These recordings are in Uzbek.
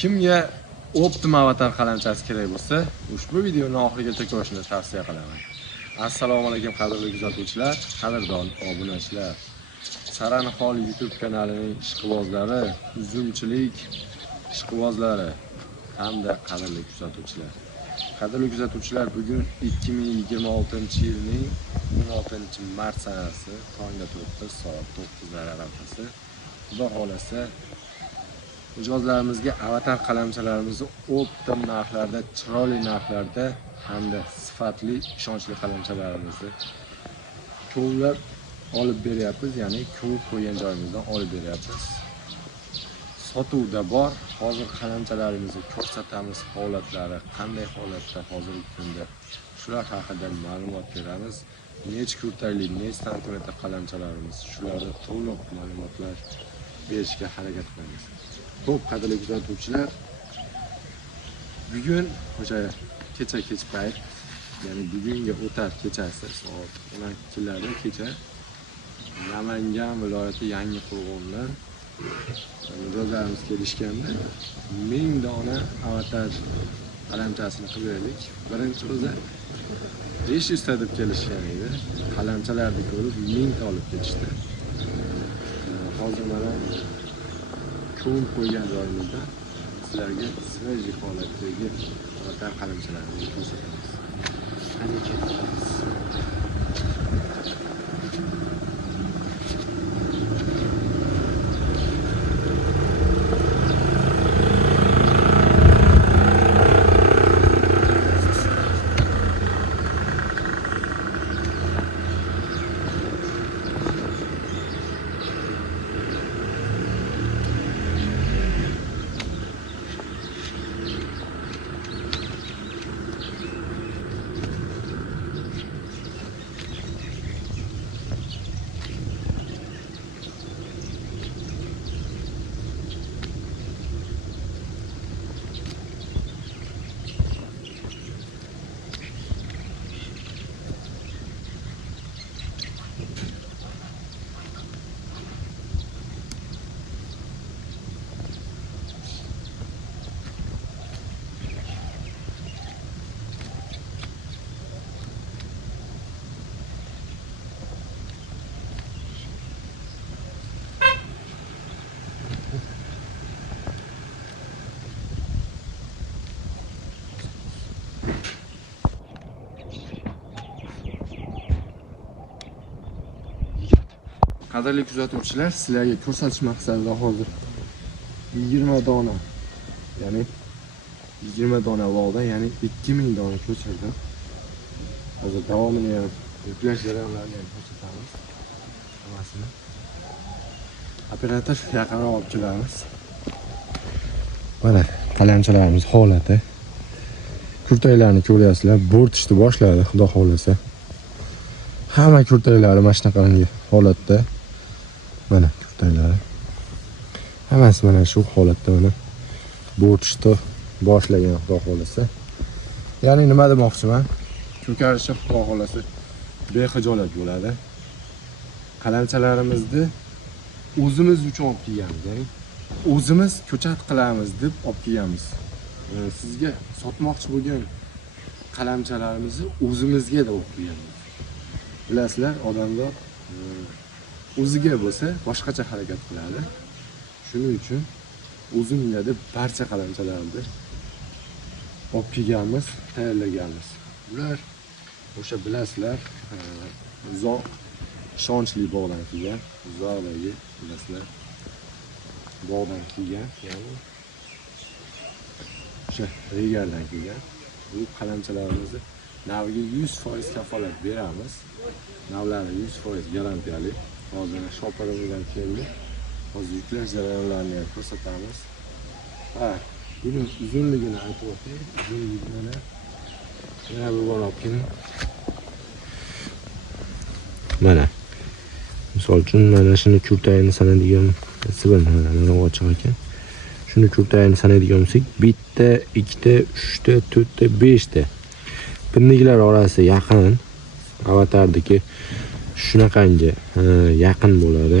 Kimga Optim avatar qalamchasi kerak bo'lsa, ushbu videoni oxirigacha ko'rishni tavsiya qilaman. Assalomu alaykum qadrli kuzatuvchilar, qadrdon obunachilar. Saranxol YouTube kanalining ishqibozlari, uzumchilik ishqibozlari hamda qadrli kuzatuvchilar. Qadrli kuzatuvchilar, bugun 2026-yilning 16-mart sanasi, tongda turibdi, soat 9:00 arafasi. Xudo xolasa mijozlarimizga avatar qalamchalarimizni Optim narxlarda, chiroyli narxlarda hamda sifatli, ishonchli qalamchalarimizni kovlab olib beryapmiz, ya'ni kovib qo'ygan joyimizdan olib beryapmiz. Sotuvda bor. Hozir qalamchalarimizni ko'rsatamiz, holatlari qanday holatda hozirgi kunda. Shular haqida ma'lumot beramiz. Necha kurtaylik, necha santimetr qalamchalarimiz, shularda to'liq ma'lumotlar berishga harakat qilamiz. Xo'p, qadrli kuzatuvchilar, bugun o'sha kech payt, ya'ni bugunga o'tar kechasi soat 12larda kecha Namangan viloyati Yangiqo'rg'ondan mijozlarimiz kelishganda 1000 dona avatar qalamchasini qildik. Birinchi o'zi 500 ta deb kelishgan edi. Qalamchalarni ko'rib 1000 ta olib ketishdi. Hozir mana ko'p qo'ygan joyimizda sizlarga svejli holatdagi avatar qalamchalarni ko'rsatamiz. Qani ketamiz. Qadrli kuzatuvchilar, sizlarga ko'rsatish maqsadida hozir 20 dona, ya'ni 20 dona vog'da, ya'ni 2000 dona ko'chirdim. Hozir davomini ham yuklash jarayonlarini ham ko'rsatamiz. Hammasini. Operator yaqinroq olib kelamiz. Mana qalamchalarimiz holati. Kurtaylarni ko'ryapsizlar, bo'rtishni boshladi, xudo xolasa. Hamma kurtaylari mana shunaqangi holatda. Mana kurtaylari. Hammasi mana shu holatda mana bo'rtishni boshlagan, xudo xolasa. Ya'ni nima demoqchiman? Ko'karishi xudo xolasa bexijolat bo'ladi. Qalamchalarimizni o'zimiz uchun olib kelganmiz, ya'ni o'zimiz ko'chat qilamiz deb olib kelganmiz. Sizga sotmoqchi bo'lgan qalamchalarimizni o'zimizga deb olib kelganmiz. Bilasizlar, odamlar o'ziga bo'lsa boshqacha harakat qiladi. Shuning uchun o'zimga deb barcha qalamchalarni olib kelganmiz, tayyorlaganmiz. Ular o'sha bilasizlar, uzoq ishonchli bog'dan kelgan, uzoqdagi bilasizlar bog'dan kelgan, ya'ni o'sha regardan kelgan. Bu qalamchalarimizni naviga 100% kafolat beramiz. Navlari 100% garantiyali. Hozir shoparimizdan keldi. Hozir yuklash jarayonlarini ham ko'rsatamiz. Buni uzunligini aytib o'tay. Uzunligini yana bir bor olib keling. Mana. Misol uchun mana shuni kurtayini sanadigan sibilni ochiq ekan. Shuni kurtayini sanadigan bo'lsak, 1 ta, 2 ta, 3 ta, 4 ta, 5 ta. Pinniklar orasi yaqin. Avatardagi shunaqangi yaqin bo'ladi.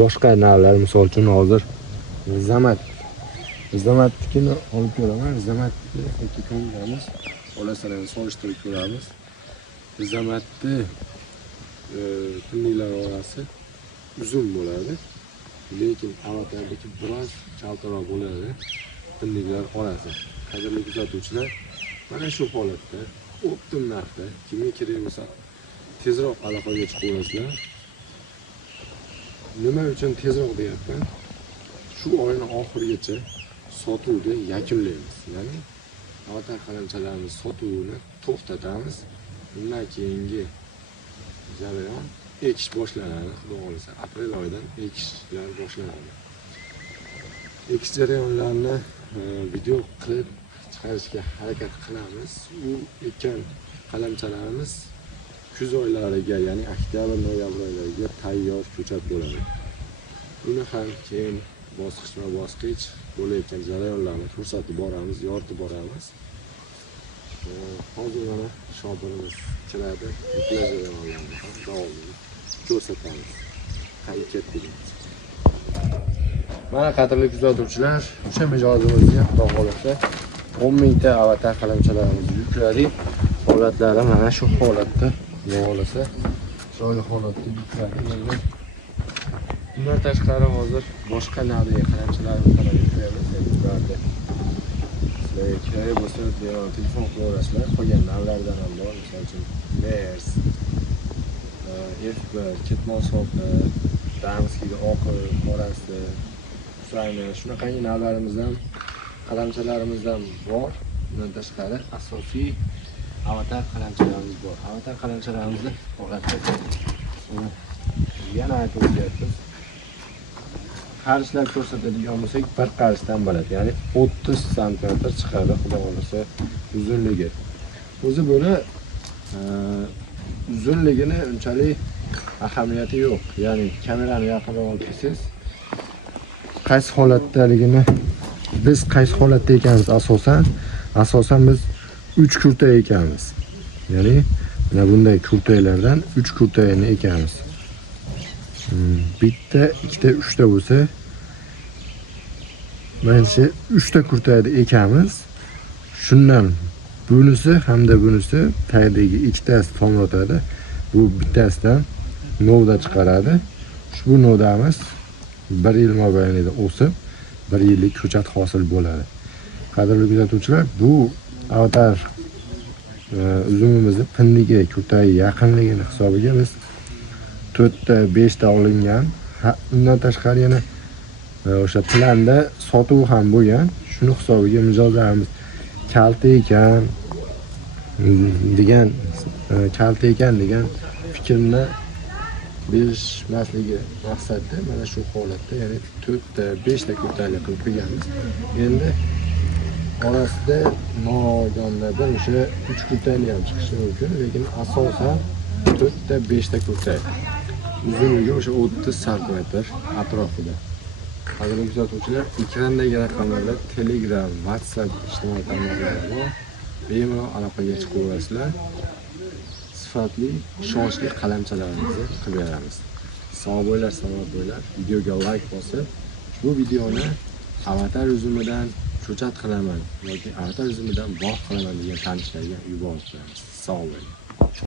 Boshqa navlar, misol uchun hozir Zamat Izomatnikini olib ko'raman. Izomatni yoki ko'ramiz. Olasalarni solishtirib ko'ramiz. Izomatni pinnilar orasi uzun bo'ladi. Lekin avatarniki biroz kaltaroq bo'ladi. Pinnilar orasi. Qadrli kuzatuvchilar, mana shu holatda optim narxda kimga kerak bo'lsa tezroq aloqaga chiqasizlar. Nima uchun tezroq deyapman? Shu oyning oxirigacha sotuvni yakunlaymiz. Ya'ni avatar qalamchalarimiz sotuvini to'xtatamiz. Undan keyingi jarayon ekish boshlanadi. Xudo xolisa aprel oyidan ekishlar boshlanadi. Ekish jarayonlarini video qilib chiqarishga harakat qilamiz. U ekan qalamchalarimiz kuz oylariga, ya'ni oktyabr, noyabr oylariga tayyor ko'chat bo'ladi. Uni ham keyin bosqichma-bosqich bo'layotgan jarayonlarni ko'rsatib boramiz, yoritib boramiz. Hozir mana shogirimiz kiradi, yuklash jarayonlarini ham davomli ko'rsatamiz. Qani ketdik. Mana qadrli kuzatuvchilar, o'sha mijozimizga xudo xolasa 10 mingta avatar qalamchalarimizni yukladik. Holatlari mana shu holatda, xudo xolasa chiroyli holatda yukladik. Bundan tashqari hozir boshqa navdagi qalamchalarimizni ham yuklaymiz. Ularda sizlarga kerak bo'lsa bemalol telefon qilaverasizlar. Qolgan navlardan ham bor, misol uchun Mers, F1, ketmon sopi, Damskiga oqi, qorasi, Usayni, shunaqangi navlarimizdan, qalamchalarimizdan bor. Bundan tashqari asosiy avatar qalamchalarimiz bor. Avatar qalamchalarimizni holatda yana aytib o'tyapmiz. Qarishlar ko'rsatadigan bo'lsak, bir qarishdan bo'ladi. Ya'ni 30 sm chiqadi, xudo xolasa uzunligi. O'zi buni uzunligini unchalik ahamiyati yo'q. Ya'ni kamerani yaqinroq olib kelsangiz, qaysi holatdaligini, biz qaysi holatda ekanmiz asosan biz 3 kurta ekanmiz. Ya'ni mana bunday kurtalardan 3 kurtani ekanmiz. Bitta, ikkita, uchta bo'lsa, mana shu 3 ta kurtani ekamiz. Shundan bunisi hamda bunisi tagdagi ikkitasi tomotadi. Bu bittasidan novda chiqaradi. Ushbu novdamiz 1 yil mobaynida o'sib, 1 yillik ko'chat hosil bo'ladi. Qadrli kuzatuvchilar, bu avatar uzumimizni pinnigi, kurtaga yaqinligini hisobiga biz 4 ta, 5 ta olingan. Undan tashqari yana o'sha planda sotuv ham bo'lgan. Shuni hisobiga mijozlarimiz kalta ekan degan fikrni berishmasligi maqsadida mana shu holatda, ya'ni 4 ta, 5 ta kurtali qilib qo'yganmiz. Endi orasida noyonda bir o'sha 3 kurtali ham chiqishi mumkin, lekin asosan 4 ta, 5 ta kurtali. Uzunligi o'sha 30 sm atrofida. Qadrli kuzatuvchilar, ekrandagi raqamlarda Telegram, WhatsApp ijtimoiy tarmoqlari bor. Bemalol aloqaga chiqaverasizlar. Sifatli, ishonchli qalamchalarimizni qilib beramiz. Sog' bo'linglar, salomat bo'linglar. Videoga like bosib, bu videoni avatar uzumidan ko'chat qilaman yoki avatar uzumidan bog' qilaman degan tanishlarga yuborib qo'yamiz. Sog' bo'ling.